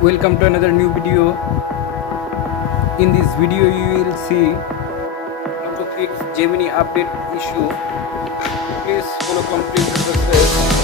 Welcome to another new video. In this video you will see how to fix Gemini update issue. Please follow complete process.